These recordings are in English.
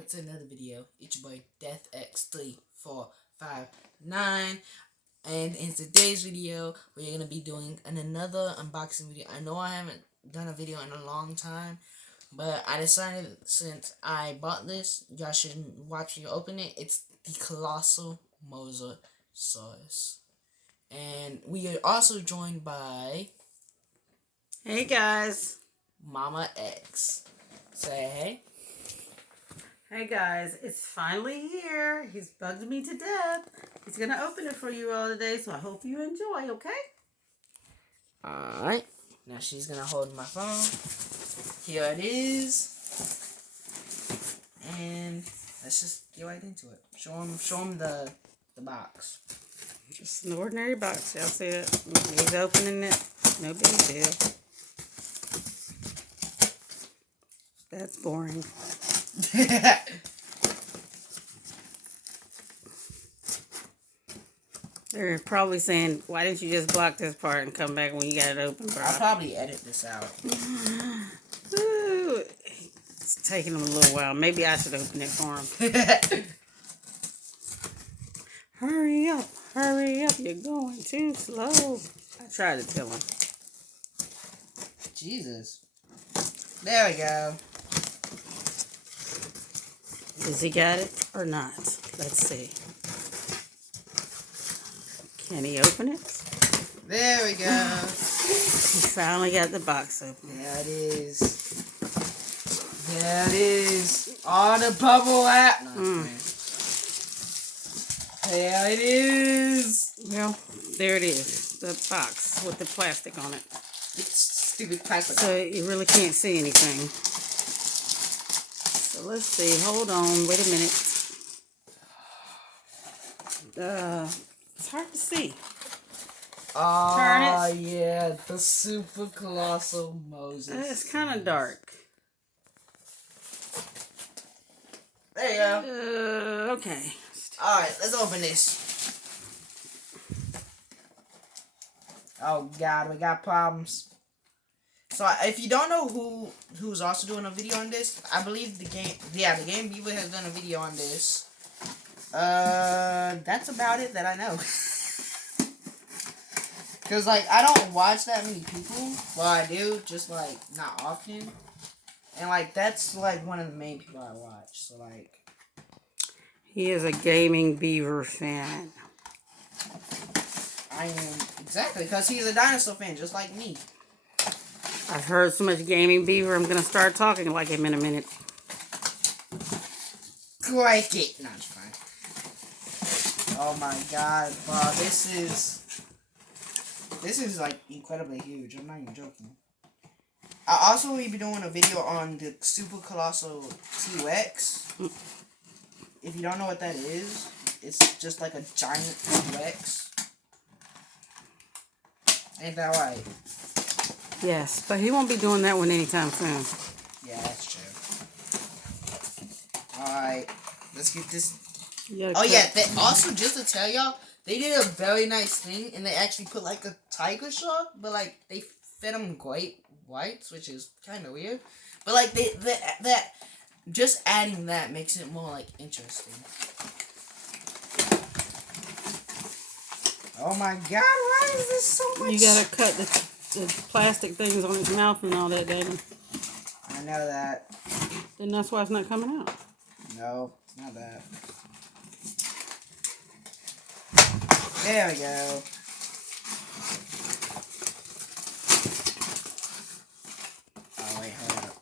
back to another video. It's your boy DeathX3459, and in today's video we're gonna be doing another unboxing video. I know I haven't done a video in a long time, but I decided since I bought this, y'all should watch me open it. It's the colossal mosasaurous, and we are also joined by Hey guys. Mama X. Say hey. Hey guys, it's finally here. He's bugged me to death. He's going to open it for you all today, so I hope you enjoy, okay? Alright. Now she's going to hold my phone. Here it is. And let's just get right into it. Show him the box. Just an ordinary box. Y'all see it? He's opening it. No big deal. That's boring. They're probably saying, why didn't you just block this part and come back when you got it open, bro? I'll probably edit this out. Ooh, it's taking him a little while. Maybe I should open it for him. Hurry up. Hurry up. You're going too slow. I tried to tell him. Jesus. There we go. Has he got it or not? Let's see. Can he open it? There we go. He finally got the box open. There it is. There it is. All the bubble wrap. No, there it is. Well, there it is. The box with the plastic on it. It's stupid plastic. So you really can't see anything. So let's see. Hold on. Wait a minute. It's hard to see. Oh, Turn it. Yeah. The super colossal Moses. It's kind of dark. There you go. Okay. Alright, let's open this. Oh, God. We got problems. So, if you don't know who's also doing a video on this, I believe the Game Beaver has done a video on this. That's about it that I know. Because, like, I don't watch that many people. Well, I do, just, like, not often. And, like, that's, like, one of the main people I watch. So, like... He is a Gaming Beaver fan. I am, exactly, because he's a dinosaur fan, just like me. I've heard so much Gaming Beaver, I'm going to start talking like him in a minute. Like it. No, it's fine. Oh my God, wow, this is like incredibly huge. I'm not even joking. I also will be doing a video on the Super Colossal T-Rex. If you don't know what that is, it's just like a giant T-Rex. Ain't that right? Yes, but he won't be doing that one anytime soon. Yeah, that's true. Alright, let's get this. Oh yeah, also, just to tell y'all, they did a very nice thing, and they actually put, like, a tiger shark, but, like, they fed them great whites, which is kind of weird. But, like, that just adding that makes it more, like, interesting. Oh, my God, why is this so much? You gotta cut the plastic things on his mouth and all that, David. I know that. Then that's why it's not coming out. No, it's not that. There we go. Oh, wait, hold up.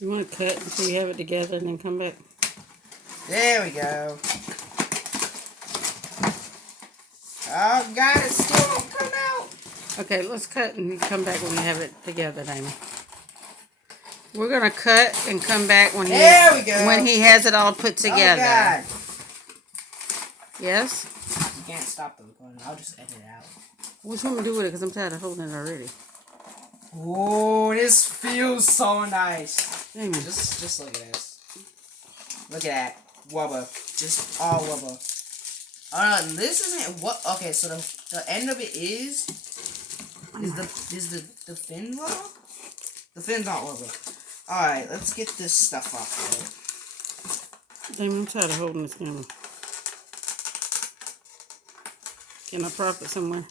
You want to cut until you have it together and then come back? There we go. Oh, God, it still won't come out. Okay, let's cut and come back when we have it together, Damon. We're going to cut and come back when he has it all put together. Oh, God. Yes? You can't stop the recording. I'll just edit it out. What you want me to do with it? Because I'm tired of holding it already. Oh, this feels so nice. Damon. Just look at this. Look at that. Wubba. Just all wubba. This isn't what. Okay, so the end of it is Is the fin low? The fin's not over. Alright, let's get this stuff off of it. Damon, I'm tired of holding this camera. Can I prop it somewhere?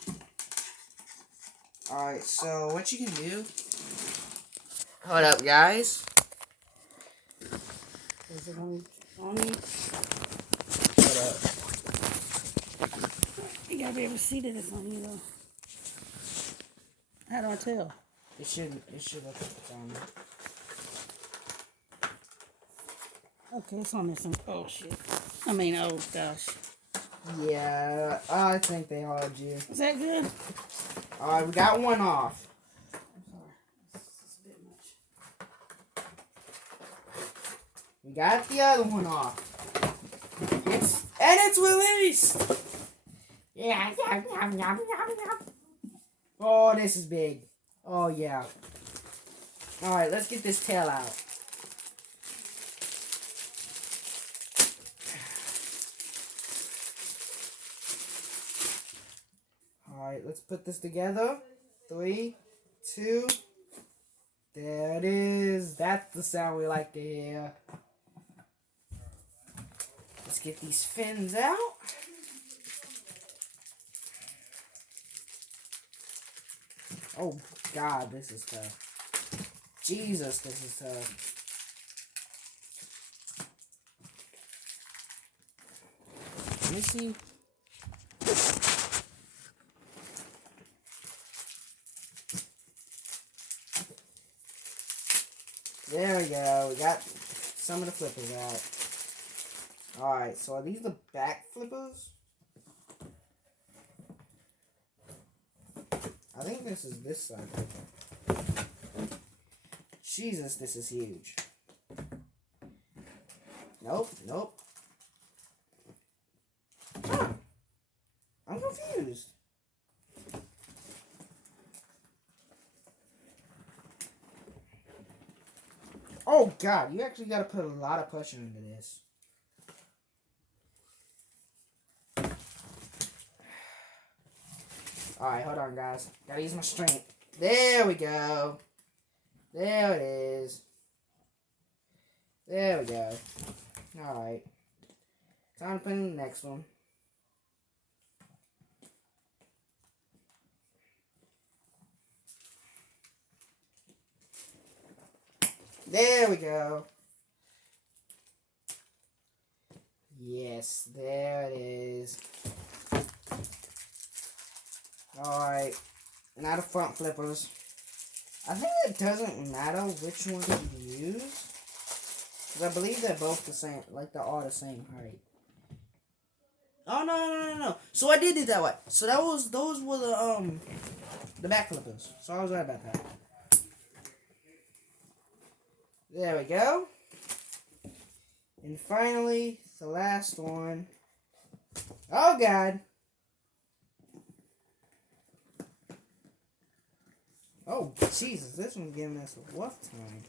Alright, so what you can do... Hold up, guys. Is it on you? Hold up. You gotta be able to see that it's on you, though. How do I tell? It should look like it's on me. Okay, it's on this one. Oh, shit. I mean, oh, gosh. Yeah, I think they are, G. Is that good? Alright, we got one off. I'm sorry. This is a bit much. We got the other one off. It's released! Yeah. Oh, this is big. Oh, yeah. Alright, let's get this tail out. Alright, let's put this together. 3, 2. There it is. That's the sound we like to hear. Let's get these fins out. Oh, God, this is tough. Jesus, this is tough. Let me see. There we go. We got some of the flippers out. Alright, so are these the back flippers? I think this is this side. Jesus, this is huge. Nope. Huh. I'm confused. Oh, God, you actually got to put a lot of pressure into this. Alright, hold on, guys. Gotta use my strength. There we go. There it is. There we go. Alright. Time to put in the next one. There we go. Yes, there it is. Alright. Now the front flippers. I think it doesn't matter which one you use. Because I believe they're both the same. Like, they're all the same height. Oh, no. So I did it that way. So those were the back flippers. So I was right about that. There we go. And finally, the last one. Oh, God. Oh, Jesus, this one's giving us a rough time.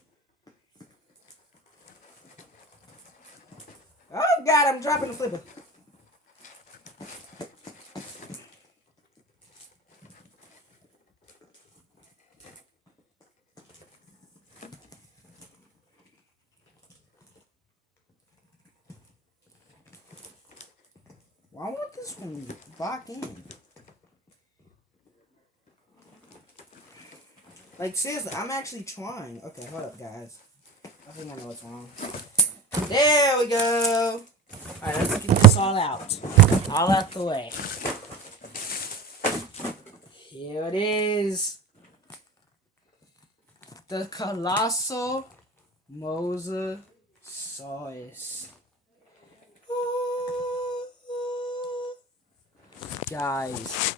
Oh, God, I'm dropping the flipper. Well, I want this one locked in. Like, seriously, I'm actually trying. Okay, hold up, guys. I think I know what's wrong. There we go. Alright, let's get this all out. All out the way. Here it is. The colossal mosasaurous. Guys,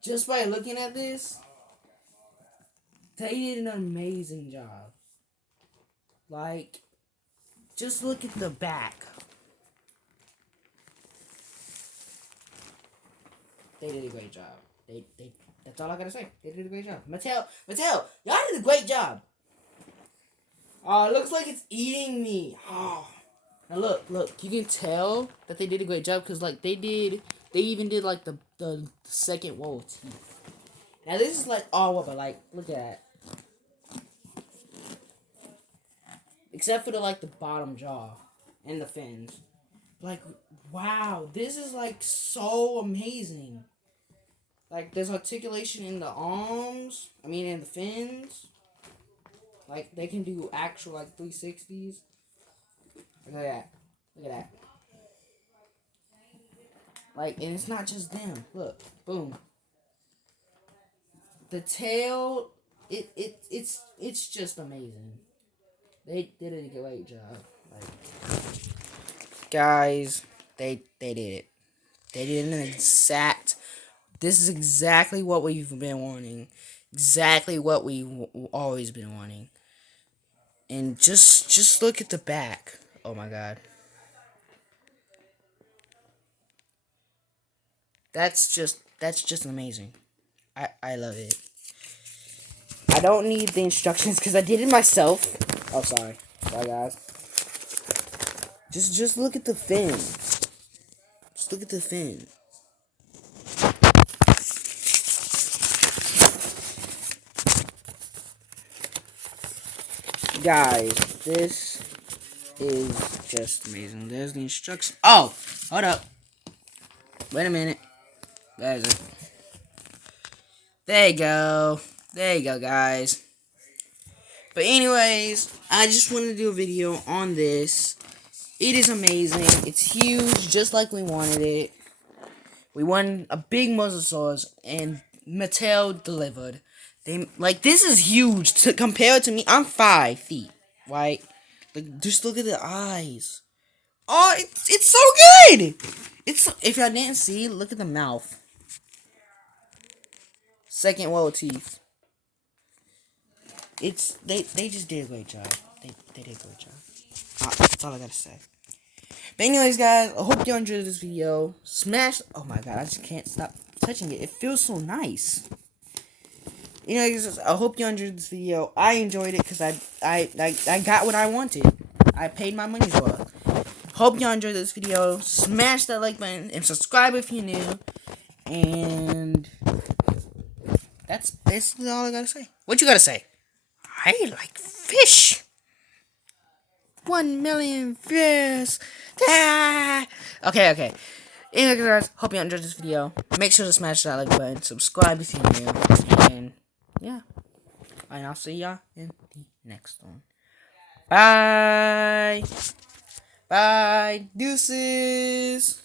just by looking at this, they did an amazing job. Like, just look at the back. They did a great job. That's all I gotta say. They did a great job. Mattel, y'all did a great job. Oh, it looks like it's eating me. Oh. Now look, you can tell that they did a great job because like they even did like the second row of teeth. Now this is like all rubber. Like, look at that. Except for the bottom jaw and the fins. Like, wow, this is like so amazing. Like, there's articulation in the arms. I mean, in the fins. Like, they can do actual 360s. Look at that. Look at that. Like, and it's not just them. Look, boom. The tail, it's just amazing. They did a great job. Guys, they did it. They did an exact. This is exactly what we've been wanting. Exactly what we've always been wanting. And just look at the back. Oh my god. That's just amazing. I love it. I don't need the instructions because I did it myself. Oh, sorry. Sorry, guys. Just look at the fin. Just look at the fin. Guys, this is just amazing. There's the instructions. Oh, hold up. Wait a minute. There's it. There you go. There you go, guys. But anyways, I just wanted to do a video on this. It is amazing. It's huge, just like we wanted it. We wanted a big mosasaurus, and Mattel delivered. This is huge to compare it to me. I'm 5 feet, right? Just look at the eyes. Oh, it's so good. If y'all didn't see, look at the mouth. Second row of teeth. They just did a great job. They did a great job. That's all I gotta say. But anyways, guys, I hope you enjoyed this video. Smash. Oh my god, I just can't stop touching it. It feels so nice. Anyways, I hope you enjoyed this video. I enjoyed it because I got what I wanted. I paid my money's worth. Hope you enjoyed this video. Smash that like button and subscribe if you're new. And that's basically all I gotta say. What you gotta say? I like fish. 1 million fish. Ah! Okay. Anyway, guys, hope you enjoyed this video. Make sure to smash that like button. Subscribe if you're new. And yeah. And I'll see y'all in the next one. Bye. Bye. Deuces.